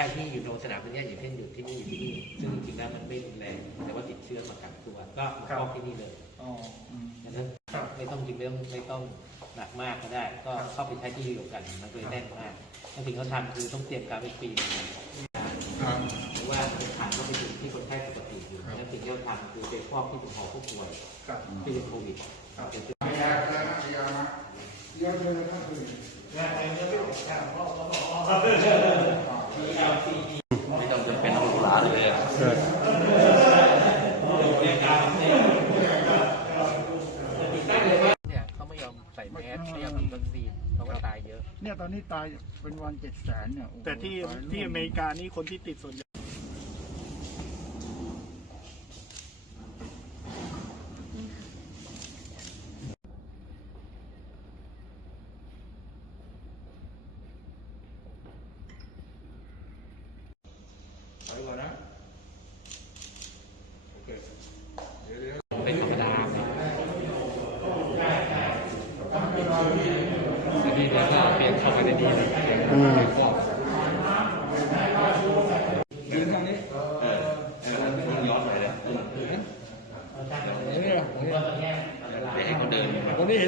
ถ้าที่อยู่ในสนามเป็นเนี่ยอย่างเช่นอยู่ที่นี่อยู่ที่นี่ซึ่งจริงๆแล้วมันไม่รุนแรงแต่ว่าติดเชื้อมากักตัวก็มาฟอกที่นี่เลยอ๋ออืมดังนั้นไม่ต้องจริงไม่ต้องไม่ต้องหนักมากก็ได้ ก็เข้าไปใช้ที่เดียวกันมันก็เลยแน่นมากสิ่งที่เขาทำคือต้องเตรียมการไว้ปีหนึงครับหรือว่าผ่านเข้าไปถึงที่คนไข้ปกติอยู่แล้วสิ่งที่เราทำคือไปฟอกที่เป็นหอผู้ป่วยครับที่เป็นโควิด ครับ เดี๋ยวจะ ไม่ต้องจำเป็นต้องหรูหรา เลยอะเนี่ยเขาไม่ยอมใส่แมสไม่ยอมฉีดวัคซีนเขาก็ตายเยอะ เนี่ยตอนนี้ตายเป็นวันเจ็ดแสนเนี่ยโอ้โหแต่ที่ตายที่อเมริกานี่คนที่ติดส่วนใหญ่ไปก่อนนะ โอเค เป็นธรรมดา อันนี้เนี่ยก็เปลี่ยนเข้ามาในนี้เลยยืนตรงนี้ เออเออมันย้อนไปเลยไปให้เขาเดิน ตรงนี้เห็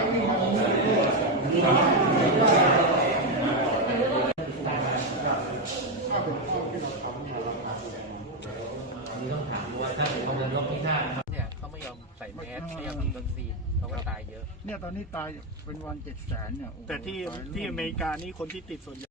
น อันนี้ต้องถามว่าถ้าเขาเดินรอบที่หน้านะครับเนี่ยเขาไม่ยอมใส่แมสไม่ยอมฉีดวัคซีนเขาก็ตายเยอะ เนี่ยตอนนี้ตายเป็นวันเจ็ดแสนเนี่ยโอ้โหแต่ที่ตายที่อเมริกานี่คนที่ติดส่วนใหญ่